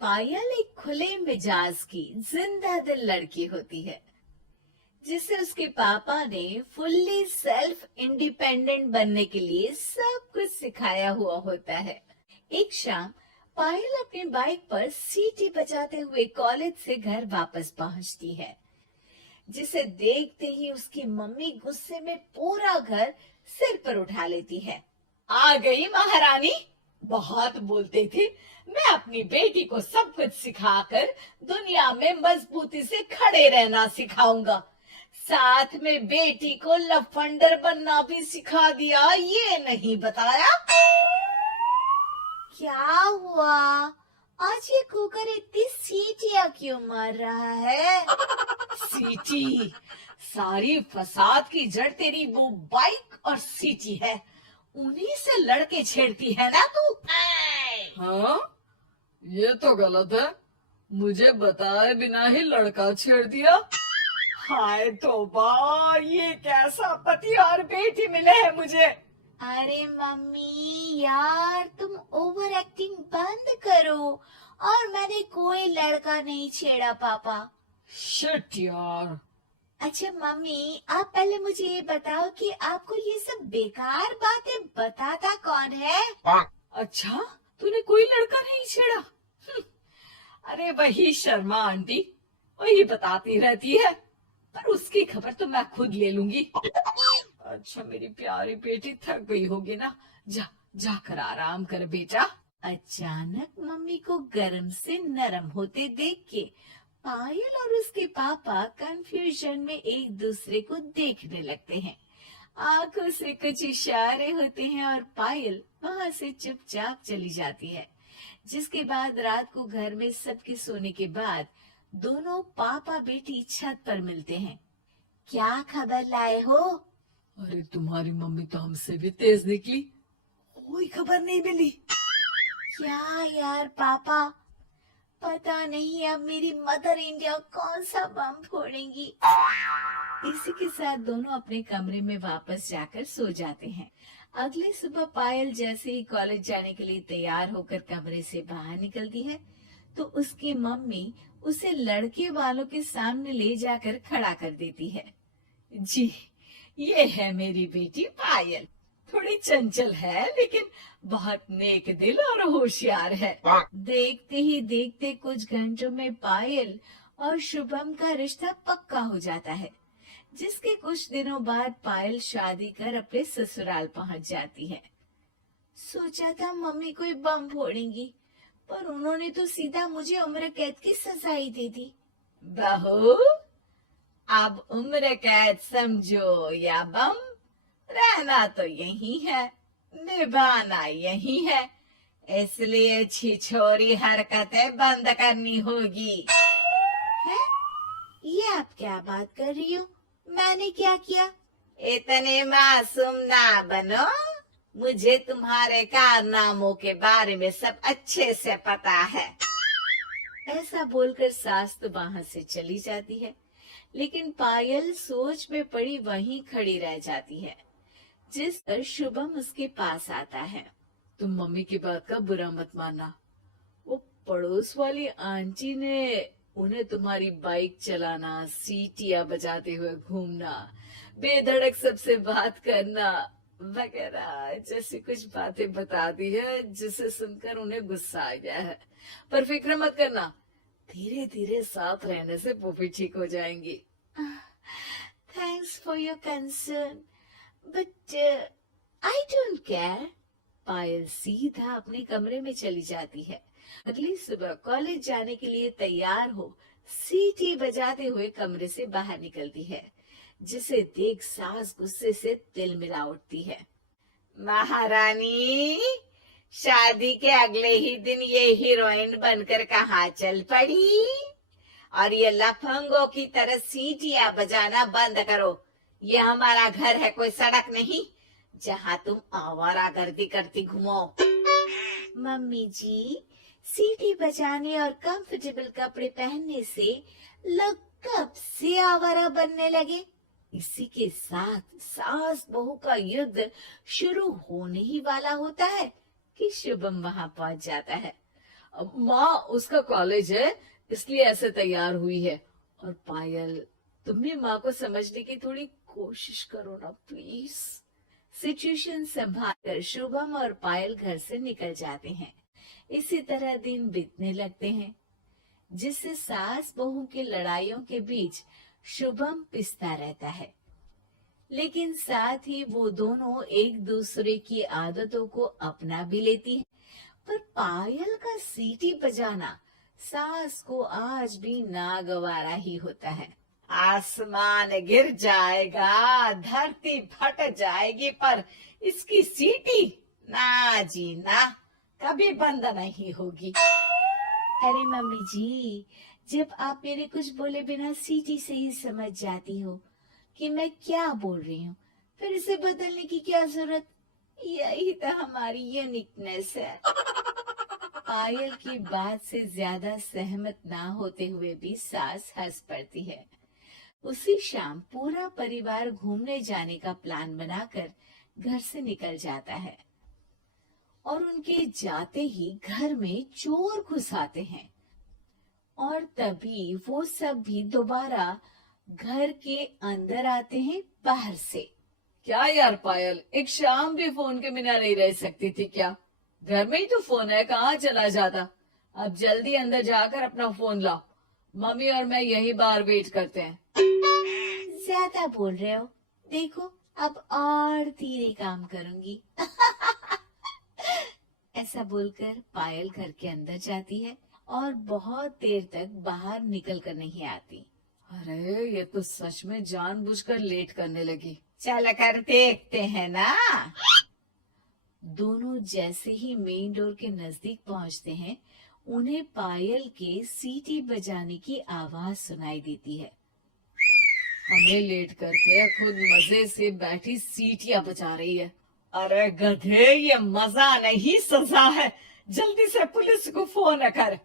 पायल एक खुले मिजाज की जिंदा दिल लड़की होती है जिसे उसके पापा ने फुल्ली सेल्फ इंडिपेंडेंट बनने के लिए सब कुछ सिखाया हुआ होता है। एक शाम पायल अपनी बाइक पर सीटी बजाते हुए कॉलेज से घर वापस पहुंचती है, जिसे देखते ही उसकी मम्मी गुस्से में पूरा घर सिर पर उठा लेती है। आ गई महारानी, बहुत बोलते थे मैं अपनी बेटी को सब कुछ सिखाकर दुनिया में मजबूती से खड़े रहना सिखाऊंगा, साथ में बेटी को लफंडर बनना भी सिखा दिया, ये नहीं बताया। क्या हुआ? आज ये कुकर इतनी सीटियां क्यों मार रहा है? सीटी? सारी फसाद की जड़ तेरी वो बाइक और सीटी है, उन्हीं से लड़के छेड़ती है ना तू? हाँ, ये तो गलत है। मुझे बताए बिना ही लड़का छेड़ दिया। हाय तौबा, ये कैसा पति और बेटी मिले हैं मुझे। अरे मम्मी यार, तुम ओवर एक्टिंग बंद करो। और मैंने कोई लड़का नहीं छेड़ा पापा। शिट यार। अच्छा मम्मी, आप पहले मुझे ये बताओ कि आपको ये सब बेकार बातें बताता कौन है? अच्छा, तूने कोई लड़का नहीं छेड़ा? अरे वही शर्मा आंटी, वही बताती रहती है, पर उसकी खबर तो मैं खुद ले लूंगी। अच्छा मेरी प्यारी बेटी, थक गई होगी ना, जा जाकर आराम कर बेटा। अचानक मम्मी को गर्म से नरम होते देख के पायल और उसके पापा कंफ्यूजन में एक दूसरे को देखने लगते हैं। आंखों से कुछ इशारे होते हैं और पायल वहां से चुपचाप चली जाती है। जिसके बाद रात को घर में सबके सोने के बाद दोनों पापा बेटी छत पर मिलते हैं। क्या खबर लाए हो? अरे तुम्हारी मम्मी तो हमसे भी तेज निकली, कोई खबर नहीं मिली। क्या यार पापा, पता नहीं अब मेरी मदर इंडिया कौन सा बम फोड़ेंगी। इसी के साथ दोनों अपने कमरे में वापस जाकर सो जाते हैं। अगली सुबह पायल जैसे ही कॉलेज जाने के लिए तैयार होकर कमरे से बाहर निकलती है तो उसकी मम्मी उसे लड़के वालों के सामने ले जाकर खड़ा कर देती है। जी, ये है मेरी बेटी पायल, थोड़ी चंचल है लेकिन बहुत नेक दिल और होशियार है। देखते ही देखते कुछ घंटों में पायल और शुभम का रिश्ता पक्का हो जाता है, जिसके कुछ दिनों बाद पायल शादी कर अपने ससुराल पहुंच जाती है। सोचा था मम्मी कोई बम फोड़ेंगी, पर उन्होंने तो सीधा मुझे उम्र कैद की सजा ही दे दी। बहू, अब उम्र कैद समझो या बम, रहना तो यही है, निभाना यही है, इसलिए छिछोरी हरकतें बंद करनी होगी। है? ये आप क्या बात कर रही हो? मैंने क्या किया? इतने मासूम ना बनो, मुझे तुम्हारे कारनामों के बारे में सब अच्छे से पता है। ऐसा बोलकर सास तो वहां से चली जाती है, लेकिन पायल सोच में पड़ी वहीं खड़ी रह जाती है। जिस पर शुभम उसके पास आता है। तुम मम्मी की बात का बुरा मत मानना, वो पड़ोस वाली आंटी ने उन्हें तुम्हारी बाइक चलाना, सीटियां बजाते हुए घूमना, बेधड़क सबसे बात करना वगैरह जैसी कुछ बातें बता दी है, जिसे सुनकर उन्हें गुस्सा आ गया है। पर फिक्र मत करना, धीरे धीरे साथ रहने से वो भी ठीक हो जाएंगी। Thanks for your concern, but I don't care. Payal सीधा अपने कमरे में चली जाती है। अगली सुबह कॉलेज जाने के लिए तैयार हो सीटी बजाते हुए कमरे से बाहर निकलती है, जिसे देख सास गुस्से से तिल मिला उठती है। महारानी, शादी के अगले ही दिन ये हीरोइन बनकर कहाँ चल पड़ी? और ये लफंगों की तरह सीटियां बजाना बंद करो। ये हमारा घर है, कोई सड़क नहीं जहाँ तुम आवारागर्दी करती घूमो। मम्मी जी, सीटी बजाने और कंफर्टेबल कपड़े पहनने से लोग कब से आवारा बनने लगे? इसी के साथ सास बहू का युद्ध शुरू होने ही वाला होता है कि शुभम वहां पहुंच जाता है माँ उसका कॉलेज है इसलिए ऐसे तैयार हुई है। और पायल, तुमने माँ को समझने की थोड़ी कोशिश करो ना प्लीज। सिचुएशन संभालकर शुभम और पायल घर से निकल जाते हैं। इसी तरह दिन बीतने लगते हैं, जिससे सास बहू की लड़ाइयों के बीच शुभम पिसता रहता है। लेकिन साथ ही वो दोनों एक दूसरे की आदतों को अपना भी लेती हैं। पर पायल का सीटी बजाना सास को आज भी नागवारा ही होता है। आसमान गिर जाएगा, धरती फट जाएगी, पर इसकी सीटी ना जी ना, कभी बंद नहीं होगी। अरे मम्मी जी, जब आप मेरे कुछ बोले बिना सीटी से ही समझ जाती हो कि मैं क्या बोल रही हूँ, फिर इसे बदलने की क्या जरूरत? यही तो हमारी यूनिकनेस है। पायल की बात से ज्यादा सहमत ना होते हुए भी सास हंस पड़ती है। उसी शाम पूरा परिवार घूमने जाने का प्लान बनाकर घर से निकल जाता है और उनके जाते ही घर में चोर घुस आते हैं। और तभी वो सब भी दोबारा घर के अंदर आते हैं बाहर से। क्या यार पायल, एक शाम भी फोन के बिना नहीं रह सकती थी क्या? घर में ही तो फोन है, कहाँ चला जाता? अब जल्दी अंदर जाकर अपना फोन लाओ, मम्मी और मैं यही बाहर वेट करते हैं। ज्यादा बोल रहे हो, देखो अब और धीरे काम करूंगी। ऐसा बोलकर पायल घर के अंदर जाती है और बहुत देर तक बाहर निकल कर नहीं आती। अरे ये तो सच में जानबूझकर लेट करने लगी। चल कर देखते हैं ना। दोनों जैसे ही मेन डोर के नजदीक पहुंचते हैं, उन्हें पायल के सीटी बजाने की आवाज सुनाई देती है। हमें लेट करके खुद मजे से बैठी सीटियां बजा रही है। अरे गधे, ये मजा नहीं सजा है, जल्दी से पुलिस को फोन कर।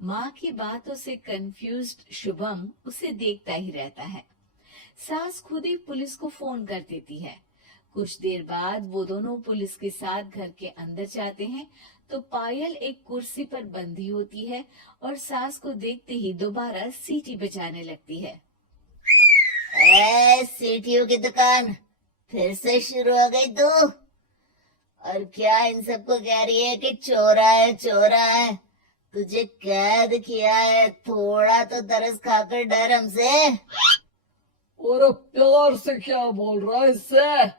माँ की बातों से कंफ्यूज्ड शुभम उसे देखता ही रहता है। सास खुद ही पुलिस को फोन कर देती है। कुछ देर बाद वो दोनों पुलिस के साथ घर के अंदर जाते हैं तो पायल एक कुर्सी पर बंधी होती है और सास को देखते ही दोबारा सीटी बजाने लगती है। सीटियों की दुकान फिर से शुरू हो गई तू? और क्या इन सबको कह रही है कि चोरा है चोरा है? तुझे कैद किया है, थोड़ा तो तरस खाकर डर हमसे। और प्यार से क्या बोल रहा है इससे?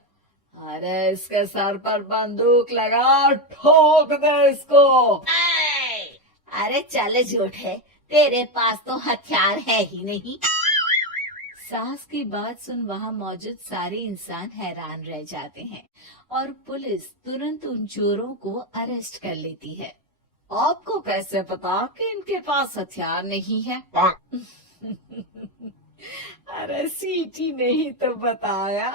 अरे इसके सर पर बंदूक लगा, ठोक दे इसको। अरे चल झूठे, तेरे पास तो हथियार है ही नहीं। सास की बात सुन वहाँ मौजूद सारे इंसान हैरान रह जाते हैं और पुलिस तुरंत उन चोरों को अरेस्ट कर लेती है। आपको कैसे पता कि इनके पास हथियार नहीं है? अरे सीटी ने ही तो बताया।